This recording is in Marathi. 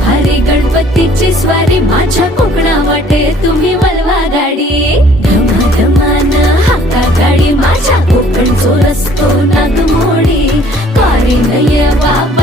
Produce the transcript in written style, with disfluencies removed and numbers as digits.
भारी गणपतीची स्वारी माझ्या कोकणा वाटे तुम्ही वळवा गाडी धमाधमान हाका गाडी माझ्या कोकणचो रस्तो नागमोडी कारी नये बाप